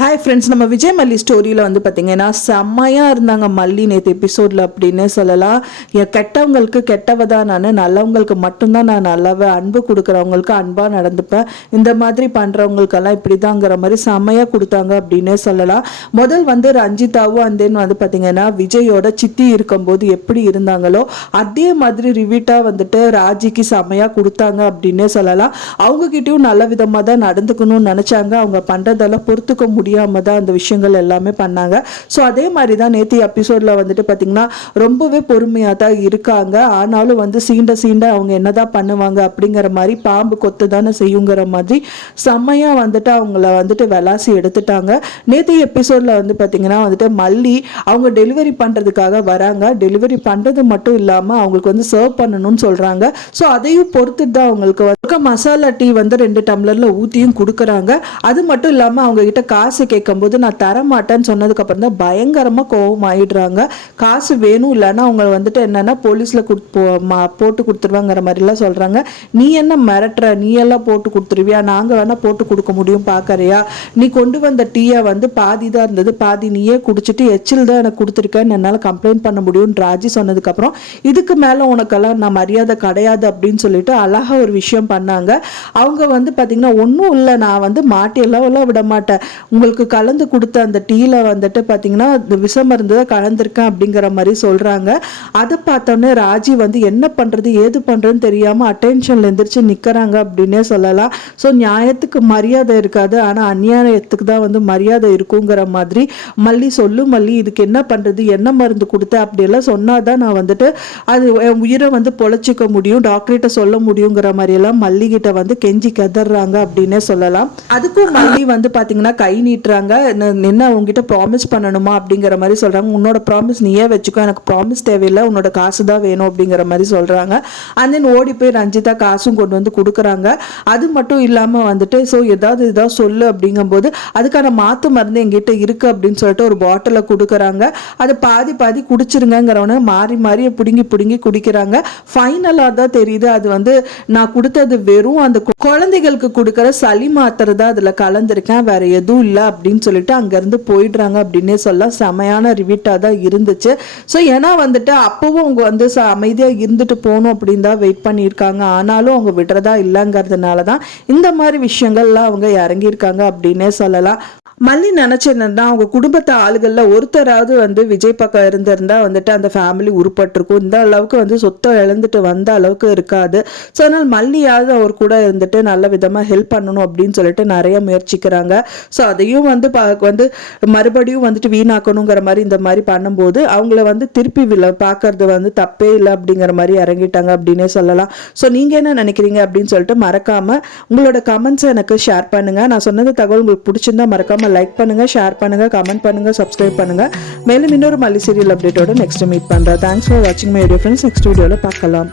Hi friends, நம்ம விஜய் மல்லி ஸ்டோரியில் வந்து பார்த்தீங்கன்னா செம்மையாக இருந்தாங்க மல்லி நேற்று எபிசோடில் அப்படின்னு சொல்லலாம். கெட்டவங்களுக்கு கெட்டவதான், நான் நல்லவங்களுக்கு மட்டும்தான் நான் நல்லவ, அன்பு கொடுக்குறவங்களுக்கு அன்பாக நடந்துப்பேன், இந்த மாதிரி பண்ணுறவங்களுக்கெல்லாம் இப்படி தாங்கிற மாதிரி செம்மையாக கொடுத்தாங்க அப்படின்னே சொல்லலாம். முதல் வந்து ரஞ்சிதாவும் அந்தேன்னு வந்து பார்த்தீங்கன்னா விஜயோட சித்தி இருக்கும்போது எப்படி இருந்தாங்களோ அதே மாதிரி ரிவீட்டாக வந்துட்டு ராஜிக்கு செம்மையாக கொடுத்தாங்க அப்படின்னே சொல்லலாம். அவங்கக்கிட்டையும் நல்ல விதமாக தான் நடந்துக்கணும்னு நினச்சாங்க. அவங்க பண்ணுறதெல்லாம் பொறுத்துக்க முடியாம தான் அந்த விஷயங்கள் எல்லாமே பண்ணாங்க. ஸோ அதே மாதிரி தான் நேற்று எபிசோட்ல வந்துட்டு பார்த்தீங்கன்னா ரொம்பவே பொறுமையாக தான் இருக்காங்க. ஆனாலும் வந்து சீண்ட சீண்ட அவங்க என்னதான் பண்ணுவாங்க அப்படிங்கிற மாதிரி, பாம்பு கொத்து தானே செய்யுங்கிற மாதிரி செம்மையாக வந்துட்டு அவங்கள வந்துட்டு விளாசி எடுத்துட்டாங்க. நேற்று எபிசோட்ல வந்து பார்த்தீங்கன்னா வந்துட்டு மல்லி அவங்க டெலிவரி பண்ணுறதுக்காக வராங்க. டெலிவரி பண்ணுறது மட்டும் இல்லாமல் அவங்களுக்கு வந்து சர்வ் பண்ணணும்னு சொல்கிறாங்க. ஸோ அதையும் பொறுத்து தான் அவங்களுக்கு மசாலா டீ வந்து 2 டம்ளரில் ஊற்றியும் கொடுக்குறாங்க. அது மட்டும் இல்லாமல் அவங்க கிட்ட காசு கேட்கும்போது நான் தரமாட்டேன்னு சொன்னதுக்கு அப்புறம் தான் பயங்கரமாக கோபம் ஆயிடுறாங்க. காசு வேணும், இல்லைன்னா அவங்க வந்துட்டு என்னன்னா போலீஸில் போட்டு கொடுத்துருவாங்கிற மாதிரிலாம் சொல்கிறாங்க. நீ என்ன மிரட்டுற, நீ எல்லாம் போட்டு கொடுத்துருவியா, நாங்கள் வேணால் போட்டு கொடுக்க முடியும் பார்க்கறியா, நீ கொண்டு வந்த டீயை வந்து பாதி தான் இருந்தது, பாதி நீயே குடிச்சிட்டு எச்சில் தான் எனக்கு கொடுத்துருக்கேன்னு என்னால் கம்ப்ளைண்ட் பண்ண முடியும்னு ராஜி சொன்னதுக்கப்புறம் இதுக்கு மேலே உனக்கெல்லாம் நான் மரியாதை கிடையாது அப்படின்னு சொல்லிட்டு அழகா ஒரு விஷயம் பண்ணாங்க. அவங்க வந்து பார்த்தீங்கன்னா ஒன்றும் இல்லை, நான் வந்து மாட்டியெல்லாம் விட மாட்டேன், உங்களுக்கு கலந்து கொடுத்த அந்த டீல வந்துட்டு பார்த்தீங்கன்னா விஷம் இருந்ததை கலந்துருக்கேன் அப்படிங்கிற மாதிரி சொல்கிறாங்க. அதை பார்த்தோன்னே ராஜி வந்து என்ன பண்ணுறது ஏது பண்ணுறதுன்னு தெரியாமல் அட்டென்ஷனில் எந்திரிச்சு நிற்கிறாங்க அப்படின்னே சொல்லலாம். ஸோ நியாயத்துக்கு மரியாதை இருக்காது, ஆனால் அநியாயத்துக்கு தான் வந்து மரியாதை இருக்குங்கிற மாதிரி மல்லி மல்லி இதுக்கு என்ன பண்ணுறது, என்ன மருந்து கொடுத்த அப்படியெல்லாம் சொன்னாதான் நான் வந்துட்டு அது என் உயிரை வந்து பொழைச்சிக்க முடியும், டாக்டர்கிட்ட சொல்ல முடியுங்கிற மாதிரியெல்லாம் மல்லிகிட்ட வந்து கெஞ்சி கதறாங்க அப்படின்னே சொல்லலாம். அதுக்கும் மல்லி வந்து பார்த்தீங்கன்னா கை நீட்டுறாங்க. என்ன உங்ககிட்ட ப்ராமிஸ் பண்ணணுமா அப்படிங்கிற மாதிரி சொல்கிறாங்க. உன்னோட ப்ராமிஸ் நீயே வச்சுக்கோ, எனக்கு ப்ராமிஸ் தேவையில்லை, உன்னோட காசு தான் வேணும் அப்படிங்கிற மாதிரி சொல்கிறாங்க. அண்ட் தென் ஓடி போய் ரஞ்சிதா காசும் கொண்டு வந்து கொடுக்குறாங்க. அது மட்டும் இல்லாமல் வந்துட்டு ஸோ ஏதாவது சொல்லு அப்படிங்கும்போது அதுக்கான மாற்று மருந்து எங்கிட்ட இருக்குது அப்படின்னு சொல்லிட்டு ஒரு பாட்டிலை கொடுக்குறாங்க. அதை பாதி பாதி குடிச்சிருங்கிறவன மாறி மாறி பிடுங்கி குடிக்கிறாங்க. ஃபைனலாக தான் தெரியுது அது வந்து நான் கொடுத்தது வெறும் அந்த குழந்தைகளுக்கு கொடுக்குற சளி மாத்திரை தான் அதில் கலந்துருக்கேன், வேற எதுவும் இல்லை அப்படின்னு சொல்லிட்டு அங்கேருந்து போயிடுறாங்க அப்படின்னே சொல்ல செமையான ரிவீட்டாக தான் இருந்துச்சு. ஸோ ஏன்னா வந்துட்டு அப்பவும் அவங்க வந்து அமைதியாக இருந்துட்டு போகணும் அப்படின்னு தான் வெயிட் பண்ணியிருக்காங்க. ஆனாலும் அவங்க விடுறதா இல்லைங்கிறதுனால தான் இந்த மாதிரி விஷயங்கள்லாம் அவங்க இறங்கியிருக்காங்க அப்படின்னே சொல்லலாம். மல்லி நினைச்சேன்னா அவங்க குடும்பத்தை ஆளுகளில் ஒருத்தராவது வந்து விஜய் பக்கம் இருந்திருந்தா வந்துட்டு அந்த ஃபேமிலி உருப்பட்டிருக்கும். இந்த அளவுக்கு வந்து சொத்தை இழந்துட்டு வந்த அளவுக்கு இருக்காது. ஸோ அதனால் மல்லியாவது அவர் கூட இருந்துட்டு நல்ல விதமாக ஹெல்ப் பண்ணணும் அப்படின்னு சொல்லிட்டு நிறைய முயற்சிக்கிறாங்க. ஸோ அதையும் வந்து மறுபடியும் வந்துட்டு வீணாக்கணுங்கிற மாதிரி இந்த மாதிரி பண்ணும்போது அவங்கள வந்து திருப்பி பார்க்கறது வந்து தப்பே இல்லை அப்படிங்கிற மாதிரி இறங்கிட்டாங்க அப்படின்னே சொல்லலாம். ஸோ நீங்கள் என்ன நினைக்கிறீங்க அப்படின்னு சொல்லிட்டு மறக்காமல் உங்களோட கமெண்ட்ஸை எனக்கு ஷேர் பண்ணுங்கள். நான் சொன்னது தகவல் உங்களுக்கு பிடிச்சிருந்தா மறக்காமல் லைக் பண்ணுங்க, ஷேர் பண்ணுங்க, கமெண்ட் பண்ணுங்க, சப்ஸ்கிரைப் பண்ணுங்க. மேலும் இன்னொரு மல்லி சீரியல் அப்டேட்டோட நெக்ஸ்ட் மீட் பண்றேன். தேங்க்ஸ் ஃபார் வாட்சிங் மை வீடியோ ஃப்ரெண்ட்ஸ். நெக்ஸ்ட் வீடியோல பார்க்கலாம்.